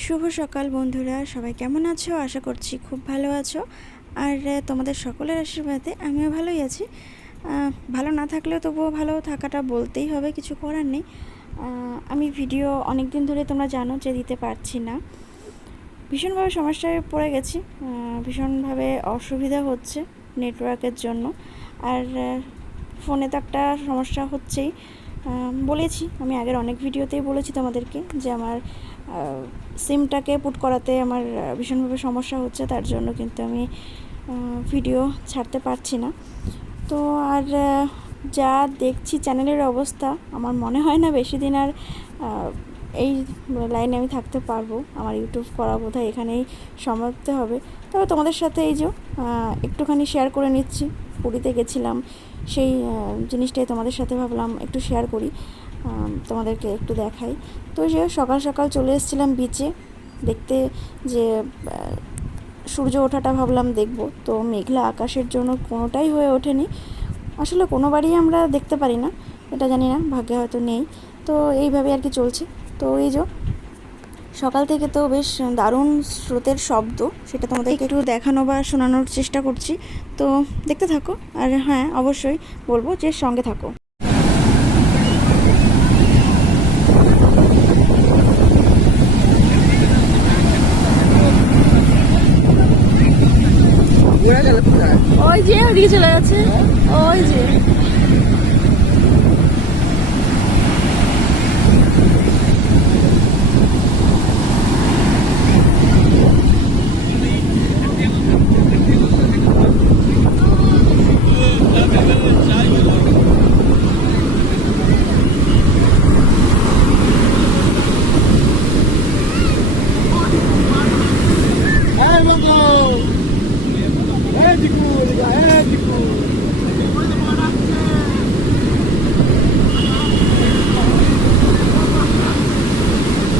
শুভ সকাল বন্ধুরা, সবাই কেমন আছো? আশা করছি খুব ভালো আছো। আর তোমাদের সকলের আশীর্বাদে আমিও ভালোই আছি। ভালো না থাকলেও তবুও ভালো থাকাটা বলতেই হবে, কিছু করার নেই। আমি ভিডিও অনেক দিন ধরে তোমরা জানো যে দিতে পারছি না, ভীষণভাবে সমস্যায় পড়ে গেছি। ভীষণভাবে অসুবিধা হচ্ছে নেটওয়ার্কের জন্য। আর ফোনে তো একটা সমস্যা হচ্ছেই, বলেছি আমি আগের অনেক ভিডিওতেই বলেছি তোমাদেরকে যে আমার সিমটাকে পুট করাতে আমার ভীষণভাবে সমস্যা হচ্ছে, তার জন্য কিন্তু আমি ভিডিও ছাড়তে পারছি না। তো আর যা দেখছি চ্যানেলের অবস্থা, আমার মনে হয় না বেশি দিন আর এই লাইনে আমি থাকতে পারবো। আমার ইউটিউব করা বোধহয় এখানেই সমাপ্ত হবে। তবে তোমাদের সাথে এই যে একটুখানি শেয়ার করে নিচ্ছি, পুরীতে গেছিলাম সেই জিনিসটাই তোমাদের সাথে ভাবলাম একটু শেয়ার করি, তোমাদেরকে একটু দেখাই। তো যে সকাল সকাল চলে এসেছিলাম বিচে দেখতে, যে সূর্য ওঠাটা ভাবলাম দেখব। তো মেঘলা আকাশের জন্য কোনোটাই হয়ে ওঠেনি। আসলে কোনোবারই আমরা দেখতে পারি না, এটা জানি না, ভাগ্যে হয়তো নেই। তো এইভাবে আর কি চলছে। তো এই যে সকাল থেকে তো বেশ দারুণ স্রোতের শব্দ, সেটা তোমাদেরকে একটু দেখানো বা শোনানোর চেষ্টা করছি। তো দেখতে থাকো, আর হ্যাঁ অবশ্যই বলবো যে সঙ্গে থাকো। ওই যে ওদিকে চলে যাচ্ছে, ওই যে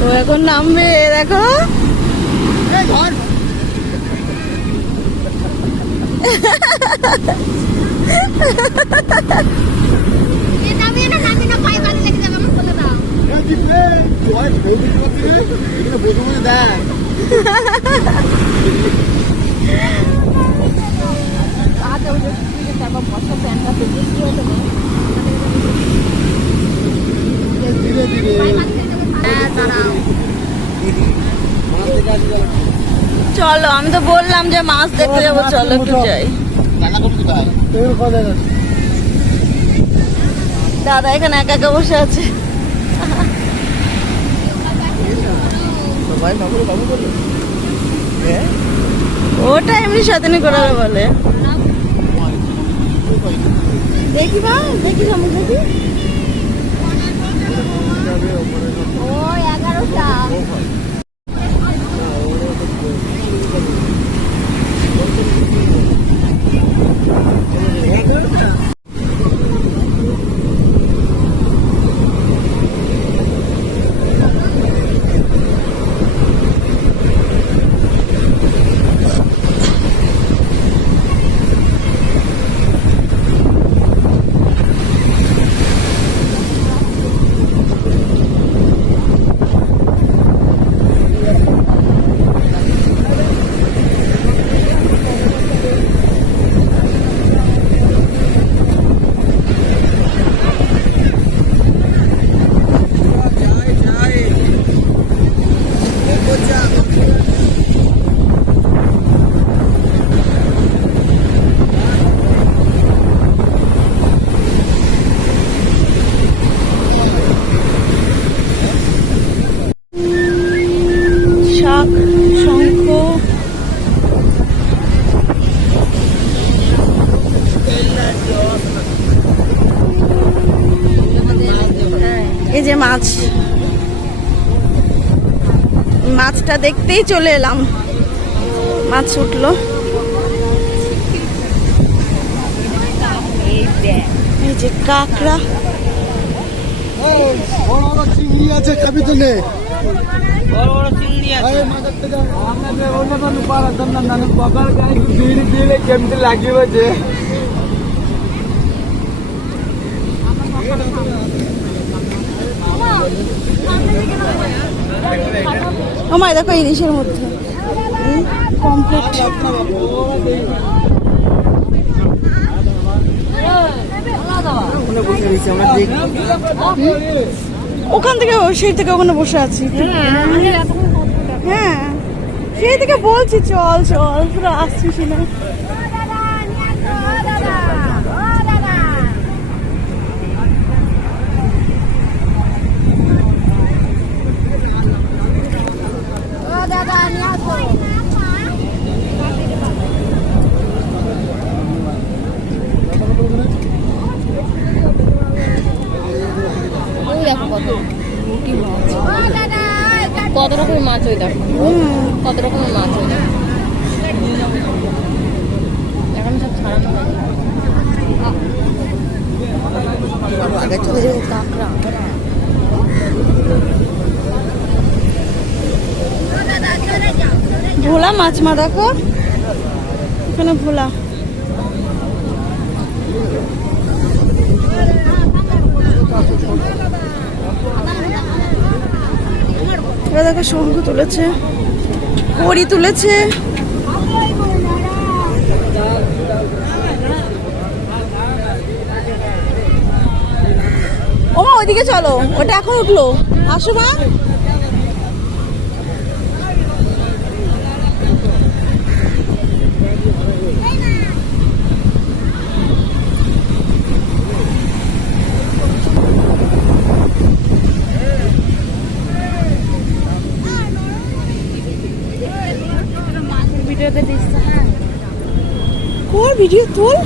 তো এখন নামবে, দেখো চলো, আমি তো বললাম যে মাছ দেখতে যাবো, চলো একটু যাই। দাদা এখানে একা একা বসে আছে। ওটা এমনি সাথে করে বলে, দেখি বা দেখি সামনে দেখি। ও 11টা। এই যে মাছটা দেখতেই চলে এলাম, মাছ উঠলো। এই যে কাঁকড়া, চিংড়ি আছে, খাবি তো নে। কেমন লাগিবে যে আমায় দেখো ইলিশের মধ্যে কমপ্লিট। ওখান থেকে সেই থেকে ওখানে বসে আছি। হ্যাঁ সেই থেকে বলছি চল চল, পুরো আসছিস না। কত রকমের মাছ ওই দেখো, কত রকমের মাছ ওই দেখো, এখন সব ছাড়ানো হয়। কাঁকড়া ভোলা মাছ মা দেখো এখানে ভোলা। দেখো শঙ্কু তুলেছে, কড়ি তুলেছে। ও মা ওইদিকে চলো, ওটা এখন উঠলো, আসো মা। ভিডিওতে দিচ্ছে কোন ভিডিও তুল?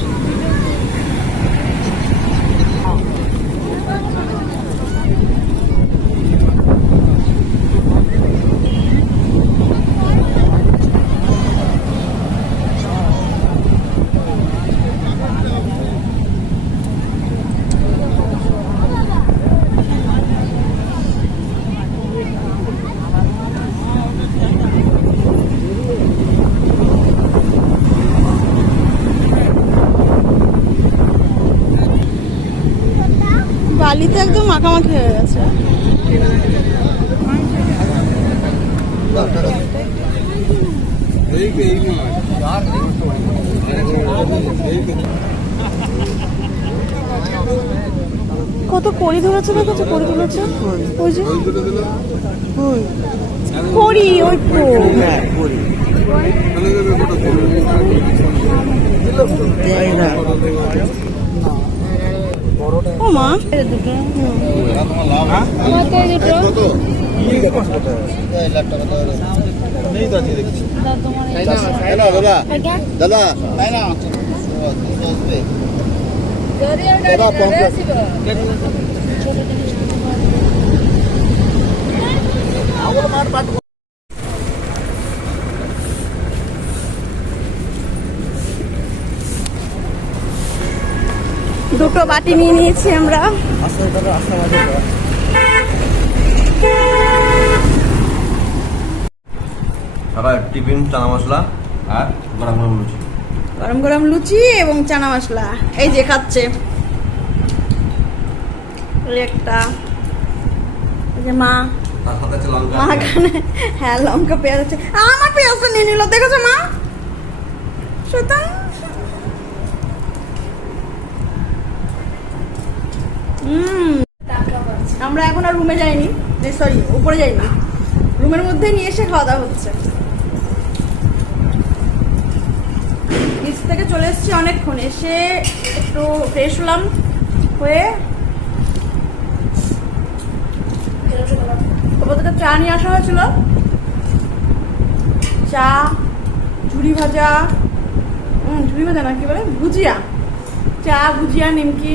বালিতে একদম মাখামাখি হয়ে গেছে। কত কড়ি ধরেছে না, কত কড়ি ধরেছে। ওই যে কড়ি, ওই ও মা দুটো বাটি নিয়ে নিয়েছি আমরা। টিফিন চানা মশলা আর গরম গরম লুচি, গরম গরম লুচি এবং চানা মশলা। এই যে খাচ্ছে একটা, এই যে মা, তার সাথে আছে লঙ্কা। মা খানে, হ্যাঁ লঙ্কা পেঁয়াজ আছে। আমার পেঁয়াজটা নিয়ে নিল, দেখেছো মা? শয়তান। আমরা এখন আর রুমে যাইনি, সরি উপরে যাইনি, রুমের মধ্যে নিয়ে এসে খাওয়া দাওয়া হচ্ছে। নিচ থেকে চলে এসেছি অনেকক্ষণ, এসে একটু ফ্রেশ হলাম, হয়ে ওপর থেকে চা নিয়ে আসা হয়েছিল, চা, ঝুড়ি ভাজা, ঝুড়ি ভাজা না কি বলে, ভুজিয়া, চা ভুজিয়া নিমকি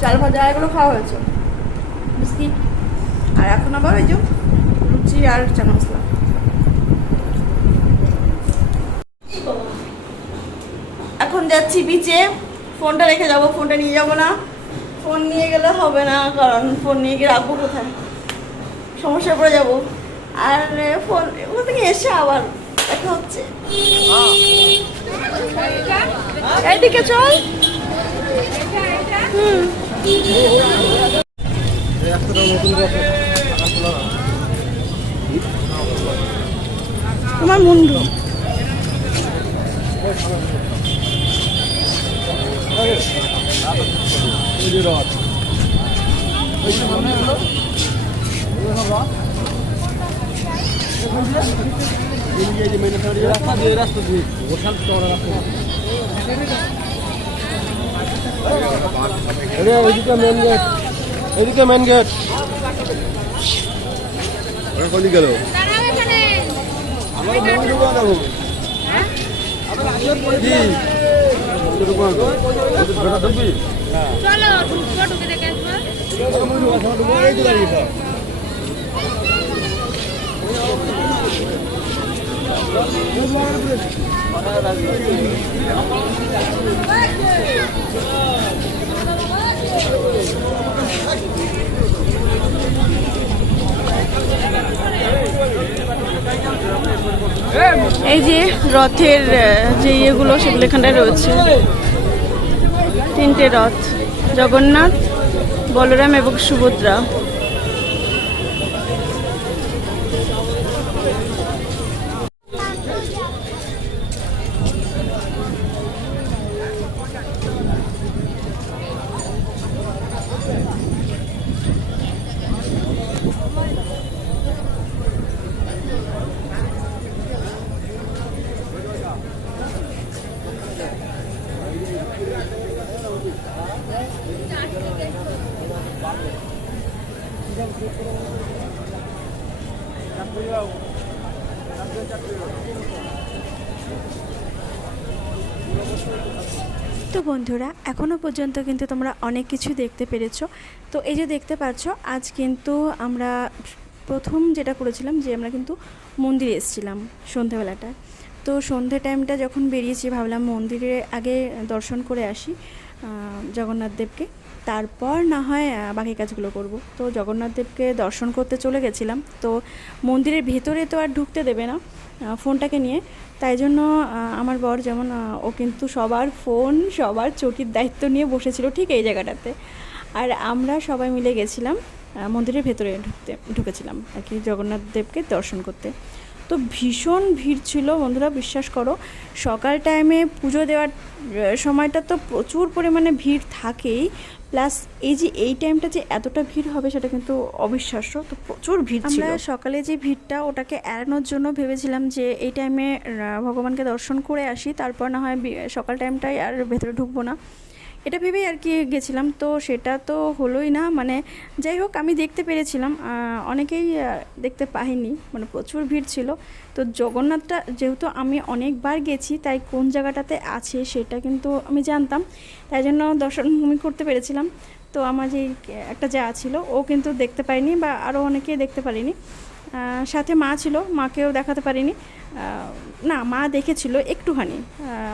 চাল ভাজা এগুলো খাওয়া হয়েছে, বিস্কিট। আর এখন আবার ওই যে লুচি আর চানা মশলা। এখন যাচ্ছি বিচে, ফোনটা রেখে যাবো, ফোনটা নিয়ে যাবো না, ফোন নিয়ে গেলে হবে না, কারণ ফোন নিয়ে গিয়ে রাখবো কোথায়, সমস্যায় পড়ে যাবো। আর ফোন ওখান থেকে এসে আবার দেখা হচ্ছে। এইদিকে চল। তোমার মুন্ডু। এদিকে মেন গেট, এদিকে মেন গেট। কোন গেল আমার বন্ধু দোকান দেখো। এই যে রথের যে ইয়েগুলো সেগুলো এখানটায় রয়েছে, 3টে রথ, জগন্নাথ, বলরাম এবং সুভদ্রা। তো বন্ধুরা, এখনও পর্যন্ত কিন্তু তোমরা অনেক কিছু দেখতে পেরেছো। তো এই যে দেখতে পাচ্ছ, আজ কিন্তু আমরা প্রথম যেটা করেছিলাম যে আমরা কিন্তু মন্দিরে এসেছিলাম সন্ধেবেলাটা। তো সন্ধে টাইমটা যখন বেরিয়েছি ভাবলাম মন্দিরে আগে দর্শন করে আসি জগন্নাথ দেবকে, তারপর না হয় বাকি কাজগুলো করব। তো জগন্নাথ দেবকে দর্শন করতে চলে গেছিলাম। তো মন্দিরের ভেতরে তো আর ঢুকতে দেবে না ফোনটাকে নিয়ে, তাই জন্য আমার বর যেমন ও কিন্তু সবার ফোন সবার চটির দায়িত্ব নিয়ে বসেছিল ঠিক এই জায়গাটাতে। আর আমরা সবাই মিলে গেছিলাম মন্দিরের ভেতরে ঢুকেছিলাম আর কি জগন্নাথ দেবকে দর্শন করতে। তো ভীষণ ভিড় ছিল বন্ধুরা, বিশ্বাস করো। সকাল টাইমে পুজো দেওয়ার সময়টা তো প্রচুর পরিমাণে ভিড় থাকেই, প্লাস এই যে এই টাইমটা যে এতটা ভিড় হবে সেটা কিন্তু অবিশ্বাস্য। তো প্রচুর ভিড় ছিল। আমরা সকালে যে ভিড়টা ওটাকে এড়ানোর জন্য ভেবেছিলাম যে এই টাইমে ভগবানকে দর্শন করে আসি, তারপর না হয় সকাল টাইমটাই আর ভেতরে ঢুকবো না, এটা ভেবেই আর কি গেছিলাম। তো সেটা তো হলোই না, মানে যাই হোক আমি দেখতে পেরেছিলাম, অনেকেই দেখতে পাইনি, মানে প্রচুর ভিড় ছিল। তো জগন্নাথটা যেহেতু আমি অনেকবার গেছি, তাই কোন জায়গাটাতে আছে সেটা কিন্তু আমি জানতাম, তাই জন্য দর্শন আমি করতে পেরেছিলাম। তো আমার যে একটা যা ছিল ও কিন্তু দেখতে পাইনি, বা আরও অনেকেই দেখতে পারিনি। সাথে মা ছিল, মাকেও দেখাতে পারিনি। না, মা দেখেছিল একটুখানি,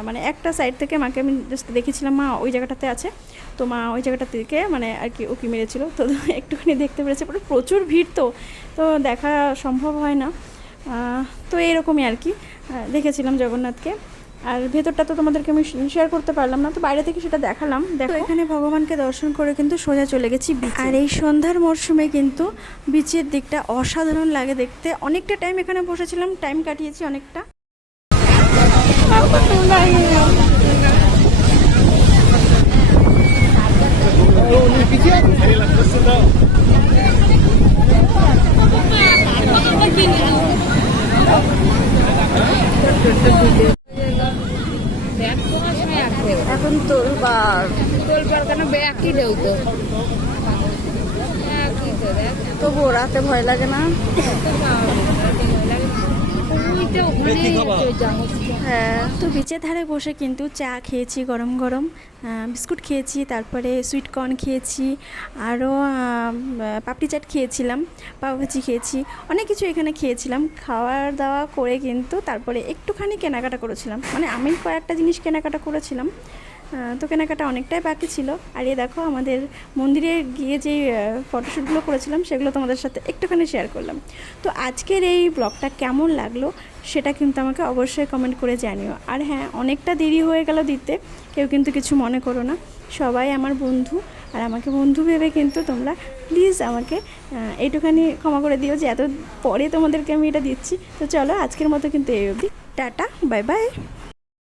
মানে একটা সাইড থেকে মাকে আমি জাস্ট দেখেছিলাম মা ওই জায়গাটাতে আছে। তো মা ওই জায়গাটা থেকে মানে আর কি উকি মেরেছিল, তো একটুখানি দেখতে পেরেছে। প্রচুর ভিড়, তো দেখা সম্ভব হয় না। তো এইরকমই আর কি দেখেছিলাম জগন্নাথকে। আর ভেতরটা তো তোমাদেরকে আমি শেয়ার করতে পারলাম না, তো বাইরে থেকে সেটা দেখালাম। দেখো এখানে ভগবানকে দর্শন করে কিন্তু সোজা চলে গেছি বিচে। আর এই সন্ধ্যার মরশুমে কিন্তু বিচের দিকটা অসাধারণ লাগে দেখতে। অনেকটা টাইম এখানে বসেছিলাম, টাইম কাটিয়েছি অনেকটা। এখন তোলবার কেন ব্যাগই দেও তো, তবু রাতে ভয় লাগে না? হ্যাঁ। তো বিচের ধারে বসে কিন্তু চা খেয়েছি গরম গরম, বিস্কুট খেয়েছি, তারপরে সুইট কর্ন খেয়েছি, আরও পাপড়ি চাট খেয়েছিলাম, পাওভাজি খেয়েছি, অনেক কিছু এখানে খেয়েছিলাম। খাওয়ার দাওয়া করে কিন্তু তারপরে একটুখানি কেনাকাটা করেছিলাম, মানে আমি কয়েকটা জিনিস কেনাকাটা করেছিলাম। তো কেনাকাটা অনেকটাই বাকি ছিল। আর এই দেখো আমাদের মন্দিরে গিয়ে যে ফটোশ্যুটগুলো করেছিলাম সেগুলো তোমাদের সাথে একটুখানি শেয়ার করলাম। তো আজকের এই ব্লগটা কেমন লাগলো সেটা কিন্তু আমাকে অবশ্যই কমেন্ট করে জানিও। আর হ্যাঁ, অনেকটা দেরি হয়ে গেল দিতে, কেউ কিন্তু কিছু মনে করো না, সবাই আমার বন্ধু। আর আমাকে বন্ধু ভেবে কিন্তু তোমরা প্লিজ আমাকে এইটুখানি ক্ষমা করে দিও যে এত পরে তোমাদেরকে আমি এটা দিচ্ছি। তো চলো আজকের মতো কিন্তু এই অবধি, টাটা, বাই বাই।